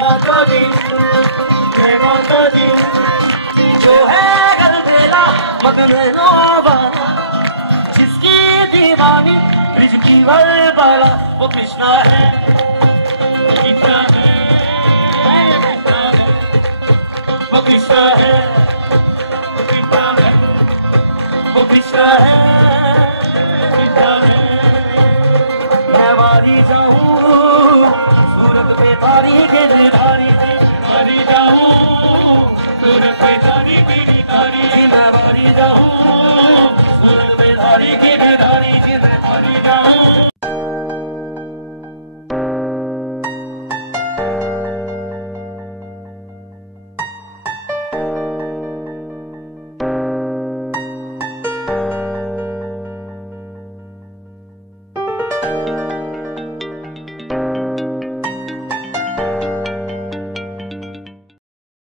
माता दी, जय माता दी। जो है घर मेला मगन वाला, जिसकी दीवानी ब्रिज की वाला, वो कृष्णा है, कृष्णा है, वो कृष्णा है, कृष्णा है, वो कृष्णा है, कृष्णा है। मैं वारी जाऊं सूरत पे तारी के धारी, वारी जाऊं सूरत पे तारी की धारी, मैं वारी जाऊं सूरत पे तारी की धारी, मैं वारी जाऊं।